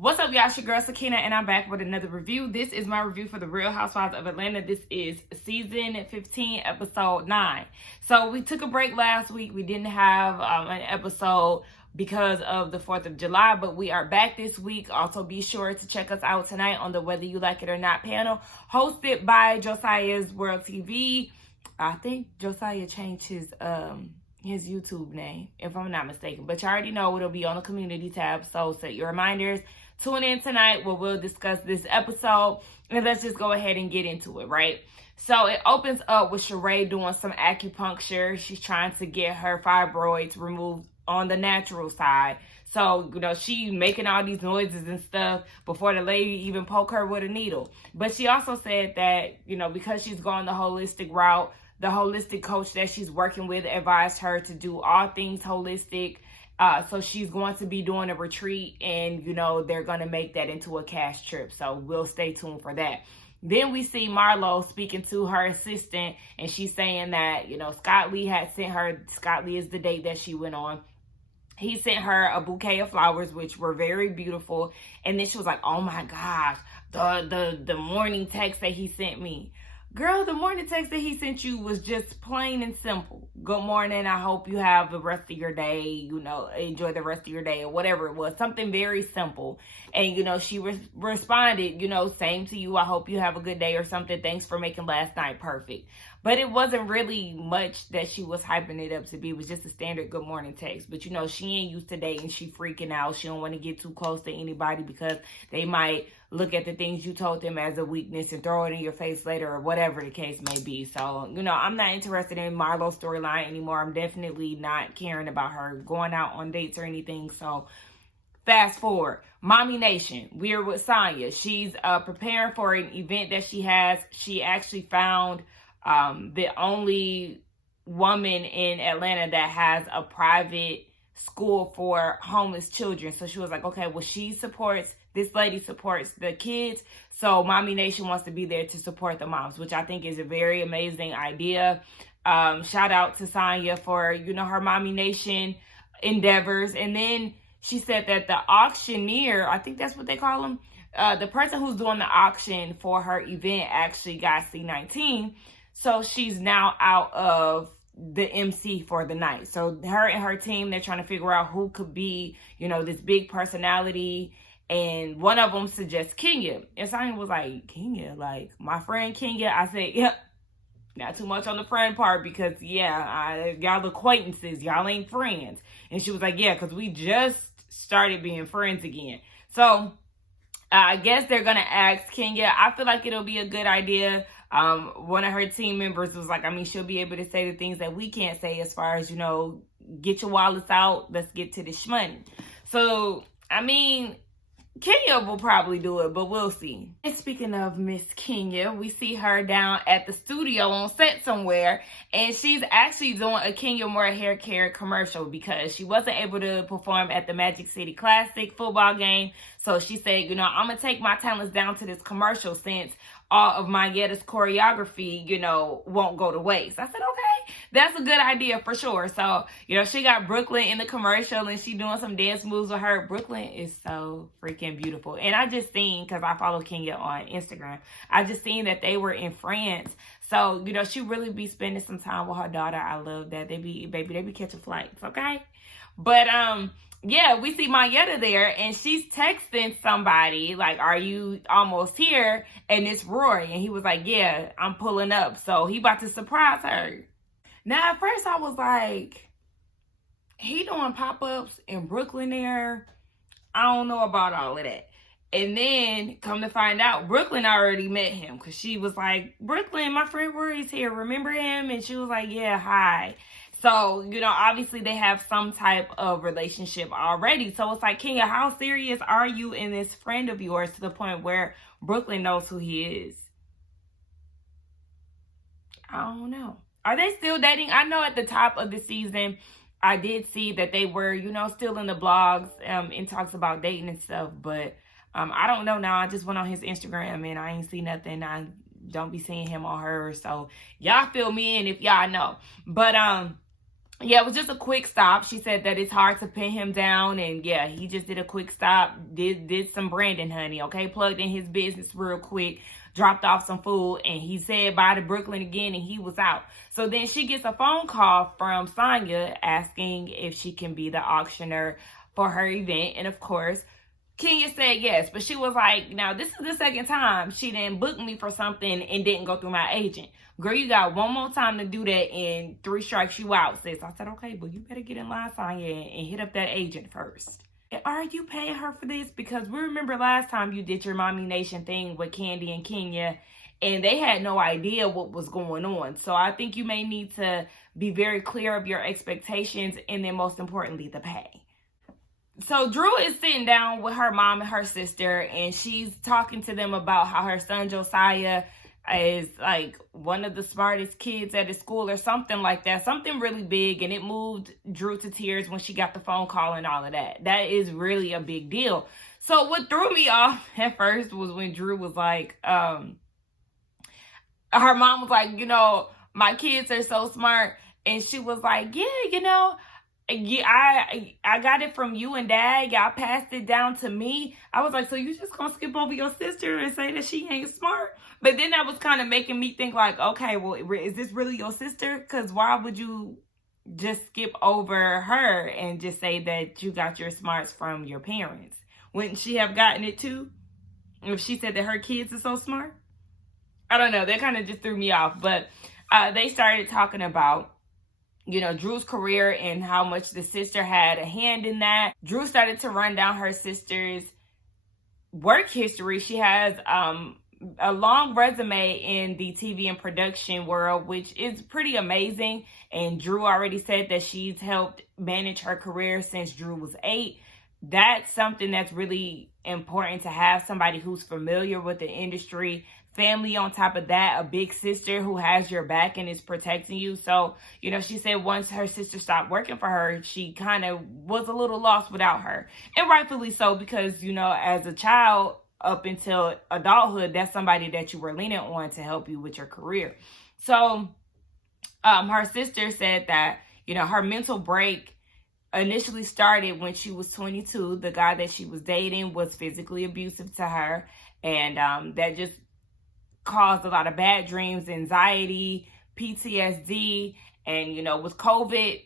What's up, y'all? It's your girl Sakina, and I'm back with another review. This is my review for The Real Housewives of Atlanta. This is season 15, episode 9. So we took a break last week. We didn't have an episode because of the 4th of July, but we are back this week. Also, be sure to check us out tonight on the Whether You Like It or Not panel, hosted by Josiah's World TV. I think Josiah changed his YouTube name, if I'm not mistaken. But you already know it'll be on the community tab, so set your reminders. Tune in tonight where we'll discuss this episode, and let's just go ahead and get into it, right? So it opens up with Sheree doing some acupuncture. She's trying to get her fibroids removed on the natural side. So, she making all these noises and stuff before the lady even poke her with a needle. But she also said that, because she's going the holistic route, the holistic coach that she's working with advised her to do all things holistic. So she's going to be doing a retreat, and, they're going to make that into a cash trip. So we'll stay tuned for that. Then we see Marlo speaking to her assistant, and she's saying that, Scott Lee had sent her, Scott Lee is the date that she went on. He sent her a bouquet of flowers, which were very beautiful. And then she was like, oh my gosh, the morning text that he sent me. Girl, the morning text that he sent you was just plain and simple. Good morning. I hope you have the rest of your day, enjoy the rest of your day, or whatever it was. Something very simple. And, she responded, same to you. I hope you have a good day or something. Thanks for making last night perfect. But it wasn't really much that she was hyping it up to be. It was just a standard good morning text. But, she ain't used to dating. She freaking out. She don't want to get too close to anybody because they might look at the things you told them as a weakness and throw it in your face later, or whatever the case may be. So, I'm not interested in Marlo's storyline anymore. I'm definitely not caring about her going out on dates or anything. So, fast forward. Mommy Nation, we're with Sonya. She's preparing for an event that she has. She actually found the only woman in Atlanta that has a private school for homeless children. So she was like, okay, well, this lady supports the kids. So Mommy Nation wants to be there to support the moms, which I think is a very amazing idea. Shout out to Sonya for, her Mommy Nation endeavors. And then she said that the auctioneer, I think that's what they call them, the person who's doing the auction for her event actually got C-19. So she's now out of the MC for the night. So her and her team, they're trying to figure out who could be, this big personality. And one of them suggests Kenya. And Sonya was like, Kenya? Like, my friend Kenya? I said, yep. Not too much on the friend part because, y'all acquaintances. Y'all ain't friends. And she was like, yeah, because we just started being friends again. So I guess they're going to ask Kenya. I feel like it'll be a good idea. One of her team members was like, she'll be able to say the things that we can't say as far as, get your wallets out. Let's get to this money. So, Kenya will probably do it, but we'll see. And speaking of Miss Kenya, we see her down at the studio on set somewhere, and she's actually doing a Kenya Moore hair care commercial because she wasn't able to perform at the Magic City Classic football game. So she said, I'm going to take my talents down to this commercial since all of my Yetta's choreography, won't go to waste. I said, okay, that's a good idea for sure. So, she got Brooklyn in the commercial and she doing some dance moves with her. Brooklyn is so freaking beautiful. And I just seen, because I follow Kenya on Instagram, I just seen that they were in France. So, she really be spending some time with her daughter. I love that. They be catching flights, okay? But, we see Mayetta there, and she's texting somebody, like, are you almost here? And it's Rory, and he was like, yeah, I'm pulling up. So he about to surprise her. Now, at first, I was like, he doing pop-ups in Brooklyn there? I don't know about all of that. And then, come to find out, Brooklyn already met him, because she was like, Brooklyn, my friend Rory's here. Remember him? And she was like, yeah, hi. So, obviously they have some type of relationship already. So it's like, Kenya, how serious are you in this friend of yours to the point where Brooklyn knows who he is? I don't know. Are they still dating? I know at the top of the season, I did see that they were, still in the blogs and talks about dating and stuff. But I don't know now. I just went on his Instagram and I ain't see nothing. I don't be seeing him on hers. So y'all fill me in if y'all know. But Yeah, it was just a quick stop. She said that it's hard to pin him down, and yeah, he just did a quick stop, did some branding, honey, okay? Plugged in his business real quick, dropped off some food, and he said bye to Brooklyn again, and he was out. So then she gets a phone call from Sonya asking if she can be the auctioneer for her event, and of course, Kenya said yes, but she was like, now this is the second time she didn't book me for something and didn't go through my agent. Girl, you got one more time to do that and 3 strikes you out, sis. I said, okay, but you better get in line, Sonya, and hit up that agent first. Are you paying her for this? Because we remember last time you did your Mommy Nation thing with Candy and Kenya, and they had no idea what was going on. So I think you may need to be very clear of your expectations, and then most importantly, the pay. So Drew is sitting down with her mom and her sister, and she's talking to them about how her son Josiah is like one of the smartest kids at his school or something like that. Something really big, and it moved Drew to tears when she got the phone call and all of that. That is really a big deal. So what threw me off at first was when Drew was like, her mom was like, my kids are so smart. And she was like, yeah, I got it from you and Dad. Y'all passed it down to me. I was like, so you just gonna skip over your sister and say that she ain't smart? But then that was kind of making me think like, okay, well, is this really your sister? Because why would you just skip over her and just say that you got your smarts from your parents? Wouldn't she have gotten it too if she said that her kids are so smart? I don't know. That kind of just threw me off. But they started talking about Drew's career and how much the sister had a hand in that. Drew started to run down her sister's work history. She has a long resume in the TV and production world, which is pretty amazing. And Drew already said that she's helped manage her career since Drew was 8. That's something that's really important to have, somebody who's familiar with the industry. Family on top of that, a big sister who has your back and is protecting you. So, she said once her sister stopped working for her, she kind of was a little lost without her. And rightfully so, because, as a child up until adulthood, that's somebody that you were leaning on to help you with your career. So, her sister said that, her mental break initially started when she was 22. The guy that she was dating was physically abusive to her. And that just caused a lot of bad dreams, anxiety, PTSD, and with COVID,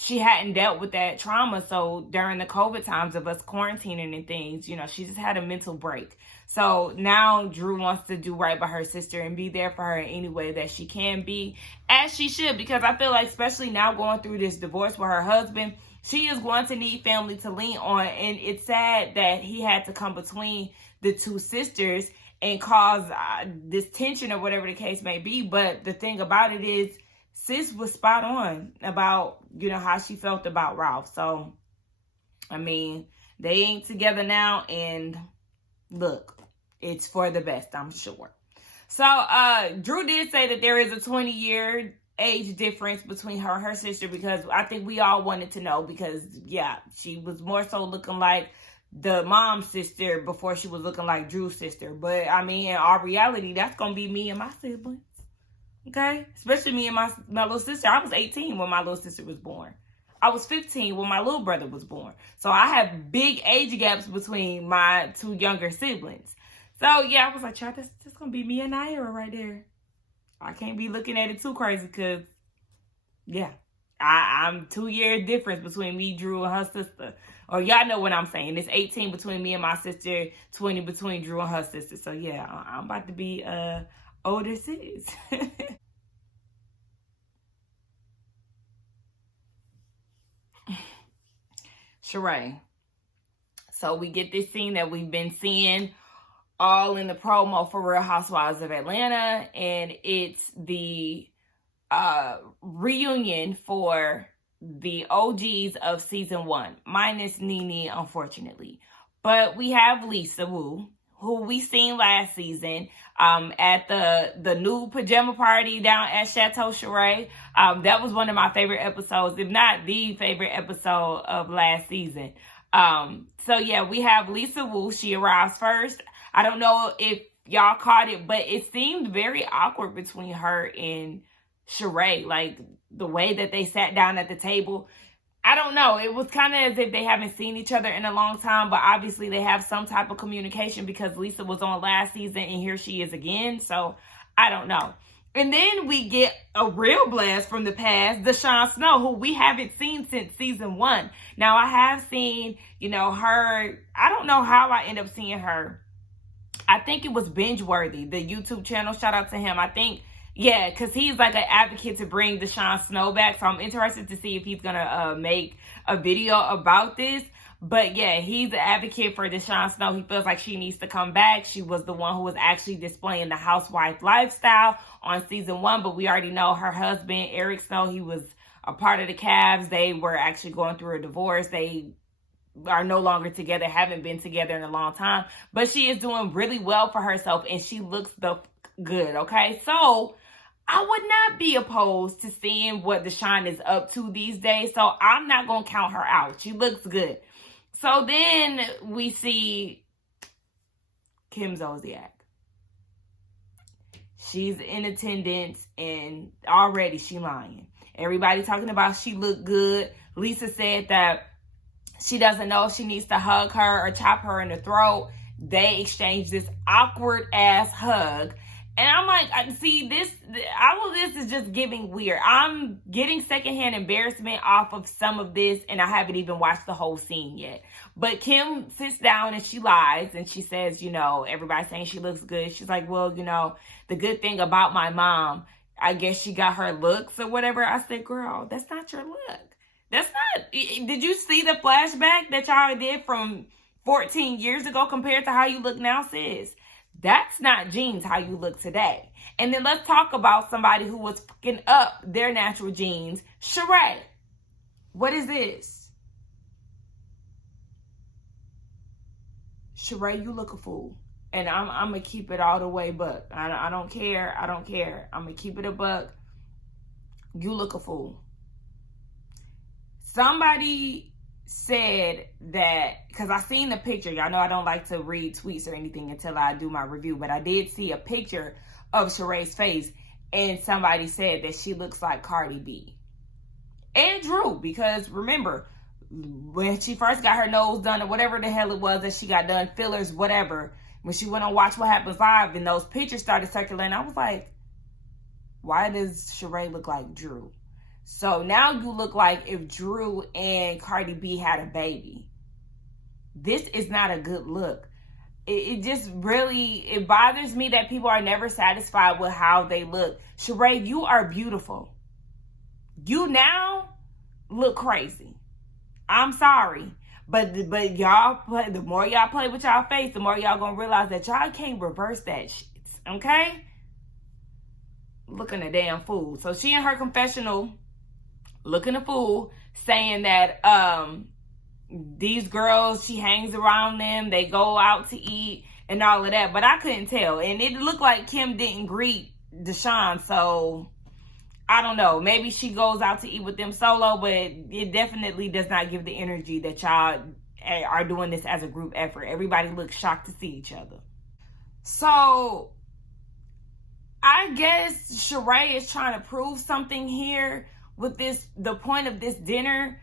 she hadn't dealt with that trauma. So during the COVID times of us quarantining and things, she just had a mental break. So now Drew wants to do right by her sister and be there for her in any way that she can be, as she should, because I feel like especially now going through this divorce with her husband, she is going to need family to lean on. And it's sad that he had to come between the two sisters and cause this tension or whatever the case may be. But the thing about it is, sis was spot on about, how she felt about Ralph. So, I mean, they ain't together now, and look, it's for the best, I'm sure. So, Drew did say that there is a 20-year age difference between her and her sister, because I think we all wanted to know, because, yeah, she was more so looking like the mom's sister before she was looking like Drew's sister. But I mean, in all reality, that's gonna be me and my siblings, okay? Especially me and my little sister. I was 18 when my little sister was born. I was 15 when my little brother was born. So I have big age gaps between my 2 younger siblings. So yeah, I was like, child, that's gonna be me and Naira right there. I can't be looking at it too crazy, because yeah, I'm 2 year difference between me, Drew, and her sister. Or y'all know what I'm saying. It's 18 between me and my sister, 20 between Drew and her sister. So yeah, I'm about to be older sis. Sheree. So we get this scene that we've been seeing all in the promo for Real Housewives of Atlanta. And it's the reunion for the OGs of season 1, minus Nene, unfortunately. But we have Lisa Wu, who we seen last season at the new pajama party down at Chateau Sheree. That was one of my favorite episodes, if not the favorite episode of last season. So yeah, we have Lisa Wu. She arrives first. I don't know if y'all caught it, but it seemed very awkward between her and Sheree. Like, the way that they sat down at the table, I don't know. It was kind of as if they haven't seen each other in a long time, but obviously they have some type of communication because Lisa was on last season and here she is again. So I don't know. And then we get a real blast from the past, Deshawn Snow, who we haven't seen since season 1. Now, I have seen, her. I don't know how I end up seeing her. I think it was Binge Worthy, the YouTube channel. Shout out to him. I think, yeah, because he's like an advocate to bring Deshawn Snow back. So I'm interested to see if he's going to make a video about this. But yeah, he's an advocate for Deshawn Snow. He feels like she needs to come back. She was the one who was actually displaying the housewife lifestyle on season 1. But we already know her husband, Eric Snow, he was a part of the Cavs. They were actually going through a divorce. They are no longer together, haven't been together in a long time. But she is doing really well for herself and she looks good, okay? So I would not be opposed to seeing what Deshawn is up to these days. So I'm not going to count her out. She looks good. So then we see Kim Zolciak. She's in attendance and already she lying. Everybody talking about she looked good. Lisa said that she doesn't know if she needs to hug her or chop her in the throat. They exchanged this awkward ass hug. And I'm like, see, all of this is just giving weird. I'm getting secondhand embarrassment off of some of this, and I haven't even watched the whole scene yet. But Kim sits down and she lies, and she says, everybody's saying she looks good. She's like, well, the good thing about my mom, I guess she got her looks or whatever. I said, girl, that's not your look. That's not, did you see the flashback that y'all did from 14 years ago compared to how you look now, sis? That's not genes how you look today. And then let's talk about somebody who was fucking up their natural genes. Sheree. What is this? Sheree, you look a fool. And I'm going to keep it all the way buck. I don't care. I don't care. I'm going to keep it a buck. You look a fool. Somebody said that, because I seen the picture. Y'all know I don't like to read tweets or anything until I do my review, but I did see a picture of Sheree's face, and somebody said that she looks like Cardi B. And Drew, because remember, when she first got her nose done, or whatever the hell it was that she got done, fillers, whatever, when she went on Watch What Happens Live and those pictures started circulating, I was like, why does Sheree look like Drew? So now you look like if Drew and Cardi B had a baby. This is not a good look. It just really, it bothers me that people are never satisfied with how they look. Sheree, you are beautiful. You now look crazy. I'm sorry. But y'all play, the more y'all play with y'all face, the more y'all gonna realize that y'all can't reverse that shit. Okay? Looking a damn fool. So she in her confessional looking a fool, saying that these girls, she hangs around them, they go out to eat and all of that, but I couldn't tell. And it looked like Kim didn't greet Deshawn, so I don't know. Maybe she goes out to eat with them solo, but it definitely does not give the energy that y'all are doing this as a group effort. Everybody looks shocked to see each other. So I guess Sheree is trying to prove something here with this. The point of this dinner,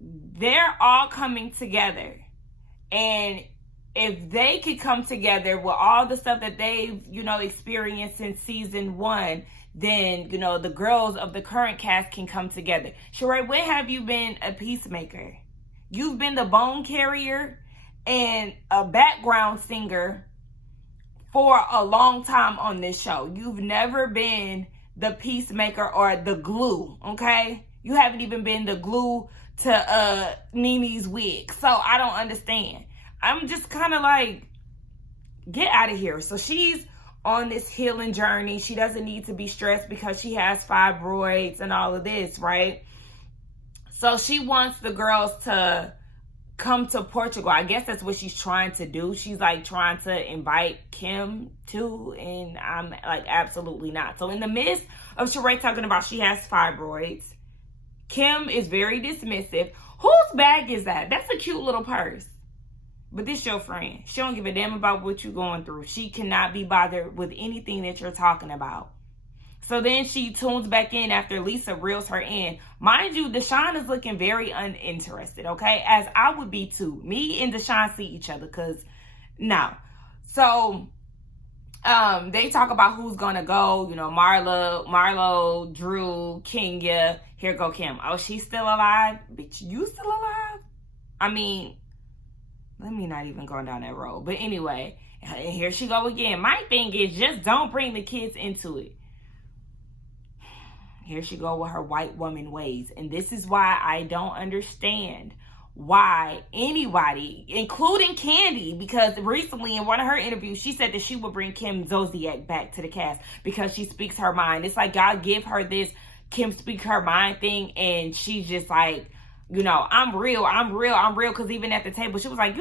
they're all coming together, and if they could come together with all the stuff that they've experienced since season 1, then the girls of the current cast can come together. Sheree, when have you been a peacemaker? You've been the bone carrier and a background singer for a long time on this show. You've never been the peacemaker or the glue, okay? You haven't even been the glue to Nene's wig. So I don't understand. I'm just kind of like, get out of here. So she's on this healing journey. She doesn't need to be stressed because she has fibroids and all of this, right? So she wants the girls to come to Portugal. I guess that's what she's trying to do. She's like trying to invite Kim too, and I'm like, absolutely not. So in the midst of Sheree talking about she has fibroids, Kim is very dismissive. Whose bag is that? That's a cute little purse. But this your friend. She don't give a damn about what you're going through. She cannot be bothered with anything that you're talking about. So then she tunes back in after Lisa reels her in. Mind you, Deshawn is looking very uninterested, okay? As I would be too. Me and Deshawn see each other, because no. So they talk about who's gonna go, Marlo, Drew, Kenya, here go Kim. Oh, she's still alive? Bitch, you still alive? I mean, let me not even go down that road. But anyway, here she go again. My thing is, just don't bring the kids into it. Here she go with her white woman ways. And this is why I don't understand why anybody, including Candy, because recently in one of her interviews, she said that she would bring Kim Zolciak back to the cast because she speaks her mind. It's like God give her this Kim speak her mind thing, and she's just like, I'm real. Because even at the table, she was like,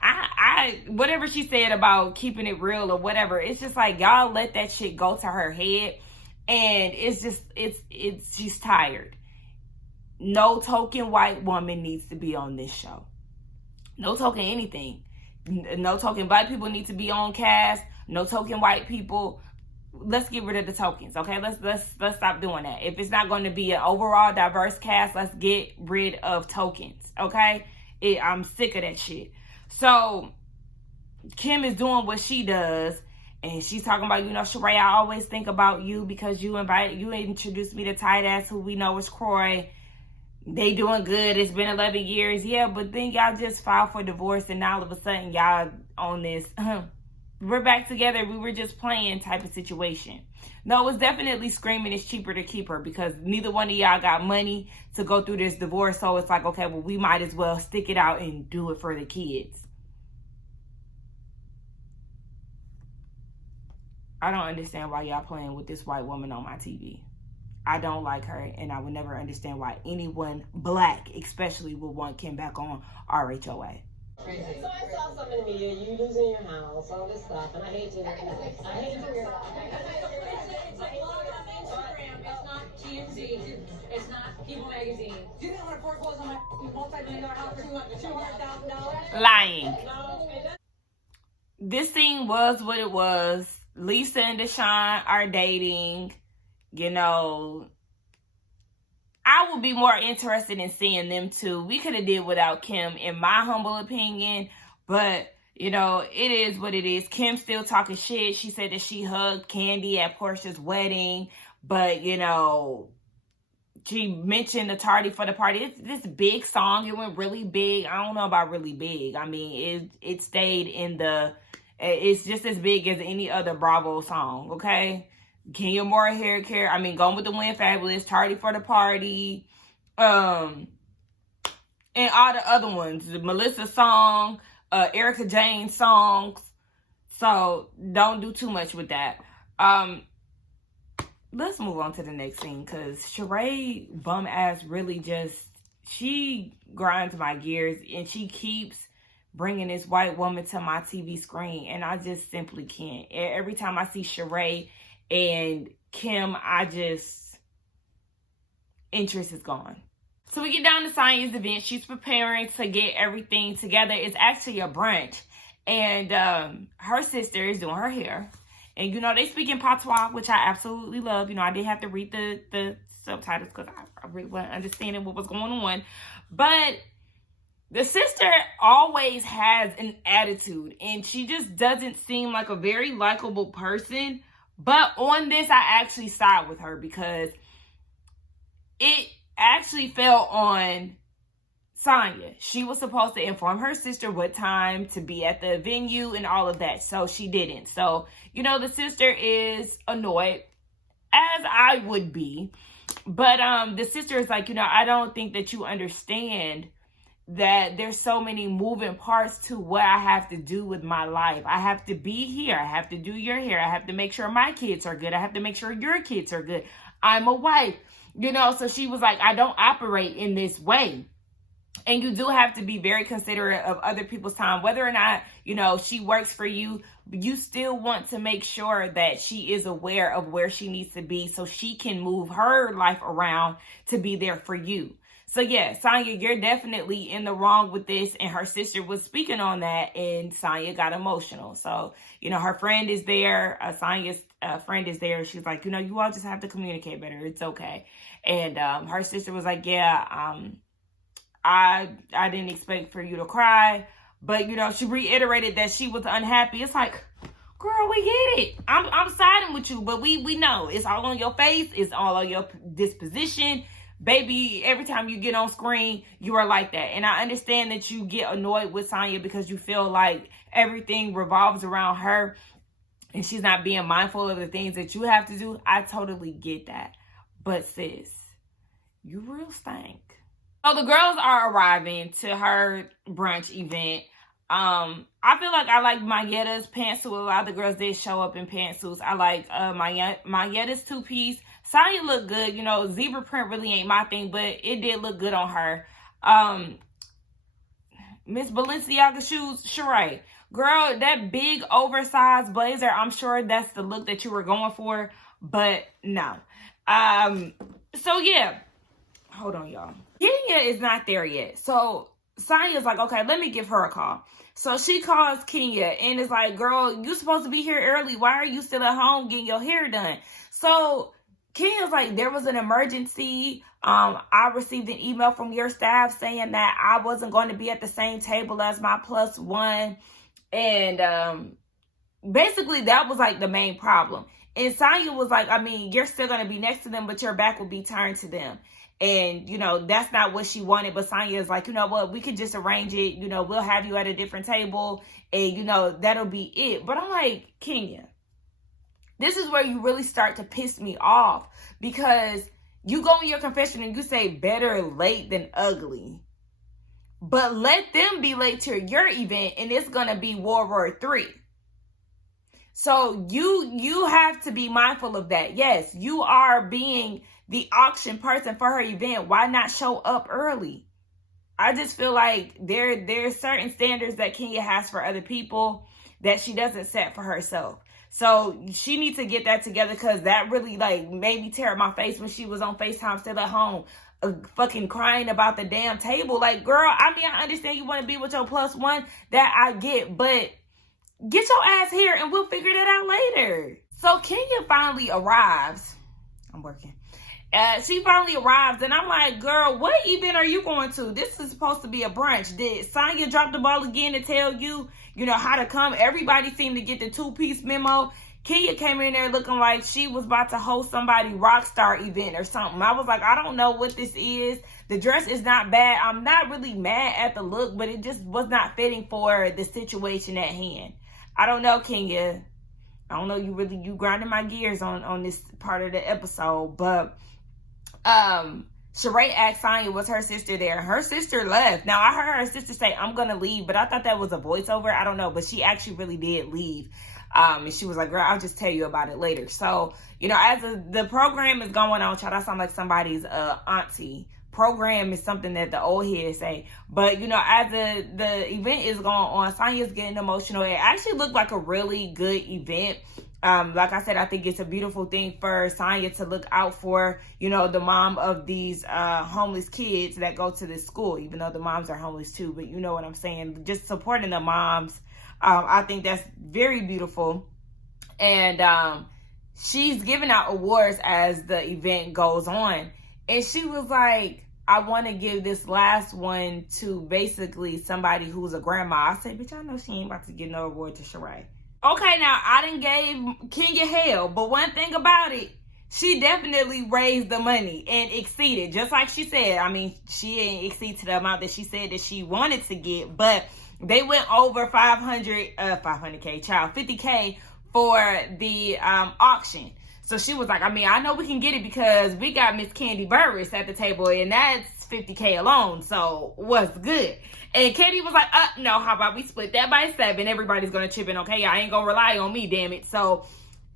I whatever she said about keeping it real or whatever, it's just like, y'all let that shit go to her head. And it's just, she's tired. No token white woman needs to be on this show. No token anything. No token black people need to be on cast. No token white people. Let's get rid of the tokens, okay? Let's stop doing that. If it's not going to be an overall diverse cast, let's get rid of tokens, okay? I'm sick of that shit. So Kim is doing what she does, and she's talking about, Sheree, I always think about you because you introduced me to tight ass who we know is Croy. They doing good. It's been 11 years. Yeah, but then y'all just filed for divorce, and now all of a sudden y'all on this we're back together, we were just playing type of situation. No, it's definitely screaming it's cheaper to keep her because neither one of y'all got money to go through this divorce. So it's like, okay, well, we might as well stick it out and do it for the kids. I don't understand why y'all playing with this white woman on my TV. I don't like her, and I would never understand why anyone black especially would want Kim back on RHOA. Crazy. So I saw something in the media, you losing your house, all this stuff, and I hate to hear it. I hate to hear it. It's a blog on Instagram. It's not TMZ. It's not People Magazine. You didn't want to foreclose on my multi-million-dollar house for $200,000? Lying. This scene was what it was. Lisa and Deshawn are dating. I would be more interested in seeing them two. We could have did without Kim, in my humble opinion. But, it is what it is. Kim still talking shit. She said that she hugged Candy at Portia's wedding. But, she mentioned the tardy for the party. It's this big song. It went really big. I don't know about really big. I mean, it stayed in the... It's just as big as any other Bravo song, okay? Kenya Moore hair care. I mean, Gone with the Wind, Fabulous, Tardy for the Party, and all the other ones. The Melissa song, Erica Jane songs. So don't do too much with that. Let's move on to the next scene, because Sheree bum ass really just, she grinds my gears, and she keeps bringing this white woman to my TV screen, and I just simply can't. Every time I see Sheree and Kim, interest is gone. So we get down to Sonya's event. She's preparing to get everything together. It's actually a brunch. And her sister is doing her hair. And, they speak in patois, which I absolutely love. I did have to read the subtitles because I really wasn't understanding what was going on. But the sister always has an attitude. And she just doesn't seem like a very likable person. But on this, I actually side with her because it actually fell on Sonya. She was supposed to inform her sister what time to be at the venue and all of that. So she didn't. So, the sister is annoyed, as I would be. But the sister is like, I don't think that you understand that there's so many moving parts to what I have to do with my life. I have to be here. I have to do your hair. I have to make sure my kids are good. I have to make sure your kids are good. I'm a wife, so she was like, I don't operate in this way. And you do have to be very considerate of other people's time, whether or not, she works for you. You still want to make sure that she is aware of where she needs to be so she can move her life around to be there for you. So yeah, Sonya, you're definitely in the wrong with this. And her sister was speaking on that, and Sonya got emotional. So, her friend is there. Sonya's friend is there. She's like, you all just have to communicate better. It's okay. And her sister was like, yeah, I didn't expect for you to cry. But, she reiterated that she was unhappy. It's like, girl, we get it. I'm siding with you, but we know it's all on your face. It's all on your disposition. Baby, every time you get on screen, you are like that. And I understand that you get annoyed with Sonya because you feel like everything revolves around her and she's not being mindful of the things that you have to do. I totally get that. But sis, you real stink. So the girls are arriving to her brunch event. I feel like I like Mayetta's pantsuit. A lot of the girls did show up in pantsuits. I like Mayetta's two-piece. Sonya looked good. Zebra print really ain't my thing, but it did look good on her. Miss Balenciaga shoes, Sheree. Girl, that big oversized blazer, I'm sure that's the look that you were going for, but no. So yeah. Hold on, y'all. Kenya is not there yet. So Sonya's like, okay, let me give her a call. So she calls Kenya and is like, girl, you supposed to be here early. Why are you still at home getting your hair done? So Kenya's like, there was an emergency. I received an email from your staff saying that I wasn't going to be at the same table as my +1. And basically that was like the main problem. And Sonya was like, you're still going to be next to them, but your back will be turned to them. And, that's not what she wanted. But Sonya is like, you know what? We could just arrange it. We'll have you at a different table. And, that'll be it. But I'm like, Kenya, this is where you really start to piss me off. Because you go in your confession and you say better late than ugly. But let them be late to your event and it's going to be World War III. So you have to be mindful of that. Yes, you are being the auction person for her event. Why not show up early? I just feel like there's certain standards that Kenya has for other people that she doesn't set for herself. So she needs to get that together, because that really made me tear up my face when she was on FaceTime still at home, fucking crying about the damn table. Like, girl, I understand you want to be with your +1, that I get, but get your ass here and we'll figure that out later. So Kenya finally arrives. I'm working. She finally arrives and I'm like, girl, what event are you going to? This is supposed to be a brunch. Did Sonya drop the ball again to tell you, how to come? Everybody seemed to get the two-piece memo. Kenya came in there looking like she was about to host somebody rock star event or something. I was like, I don't know what this is. The dress is not bad. I'm not really mad at the look, but it just was not fitting for the situation at hand. I don't know, Kenya. I don't know, you grinding my gears on this part of the episode, but Sheree asked Sonya, was her sister there? Her sister left. Now, I heard her sister say, I'm going to leave, but I thought that was a voiceover. I don't know, but she actually really did leave. And she was like, girl, I'll just tell you about it later. So, as the program is going on, child, I sound like somebody's auntie. Program is something that the old heads say. But, as the event is going on, Sonya's getting emotional. It actually looked like a really good event. Like I said, I think it's a beautiful thing for Sonya to look out for, the mom of these homeless kids that go to this school, even though the moms are homeless too. But you know what I'm saying? Just supporting the moms. I think that's very beautiful. And she's giving out awards as the event goes on. And she was like, I want to give this last one to basically somebody who's a grandma. I said, bitch, I know she ain't about to give no award to Sheree. Okay, now, I done gave Kenya hell, but one thing about it, she definitely raised the money and exceeded. Just like she said, she didn't exceed to the amount that she said that she wanted to get, but they went over 500K, child, 50K for the auction. So she was like, I know we can get it because we got Miss Candy Burris at the table, and that's 50K alone, so what's good? And Katie was like, no, how about we split that by 7? Everybody's going to chip in, okay? I ain't going to rely on me, damn it. So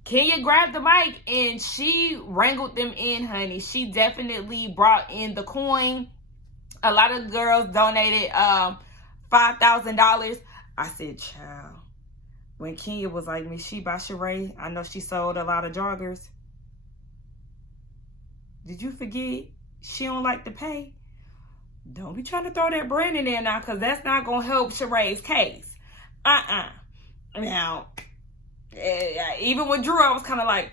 Kenya grabbed the mic and she wrangled them in, honey. She definitely brought in the coin. A lot of girls donated $5,000. I said, child, when Kenya was like, Miss She by Sheree, I know she sold a lot of joggers. Did you forget she don't like to pay? Don't be trying to throw that brand in there now, because that's not going to help Sheree's case. Now, even with Drew, I was kind of like,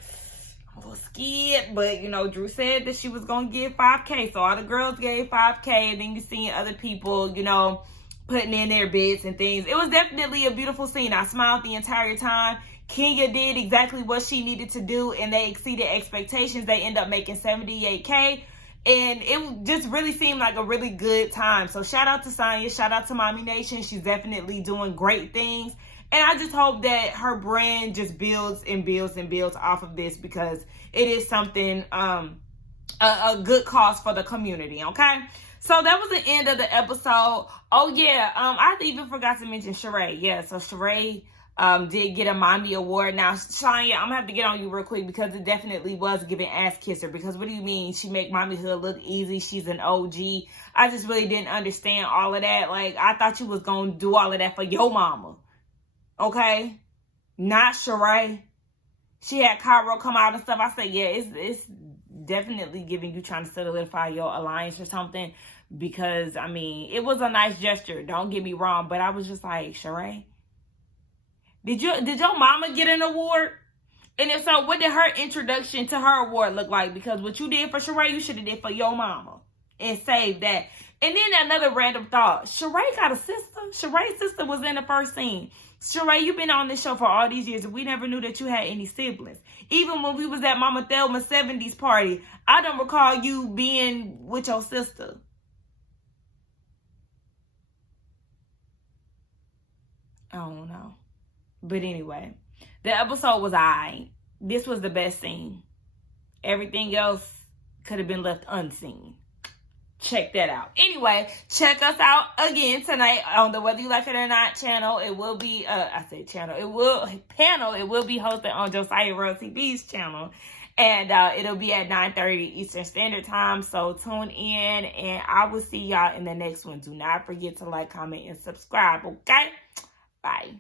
I'm a little scared. But, you know, Drew said that she was going to give $5K. So all the girls gave $5K. And then you see other people, you know, putting in their bids and things. It was definitely a beautiful scene. I smiled the entire time. Kenya did exactly what she needed to do, and they exceeded expectations. They end up making $78K. And it just really seemed like a really good time. So shout out to Sonya. Shout out to Mommy Nation. She's definitely doing great things. And I just hope that her brand just builds and builds and builds off of this, because it is something, a good cause for the community, okay? So that was the end of the episode. Oh, yeah, I even forgot to mention Sheree. Yeah, so Sheree did get a Mommy Award. Now, Sonya, I'm going to have to get on you real quick, because it definitely was giving ass kisser. Because what do you mean she make mommyhood look easy? She's an OG. I just really didn't understand all of that. Like, I thought you was going to do all of that for your mama. Okay? Not Sheree. She had Cairo come out and stuff. I said, yeah, it's definitely giving you trying to solidify your alliance or something. Because, I mean, it was a nice gesture. Don't get me wrong. But I was just like, Sheree, did your mama get an award? And if so, what did her introduction to her award look like? Because what you did for Sheree, you should have did for your mama. And save that. And then another random thought. Sheree got a sister. Sheree's sister was in the first scene. Sheree, you've been on this show for all these years, and we never knew that you had any siblings. Even when we was at Mama Thelma's 70s party, I don't recall you being with your sister. I don't know. But anyway, the episode was alright. This was the best scene. Everything else could have been left unseen. Check that out. Anyway, check us out again tonight on the Whether You Like It or Not channel. It will be, it will be hosted on Josiah Road TV's channel. And it'll be at 9:30 Eastern Standard Time. So tune in, and I will see y'all in the next one. Do not forget to like, comment, and subscribe, okay? Bye.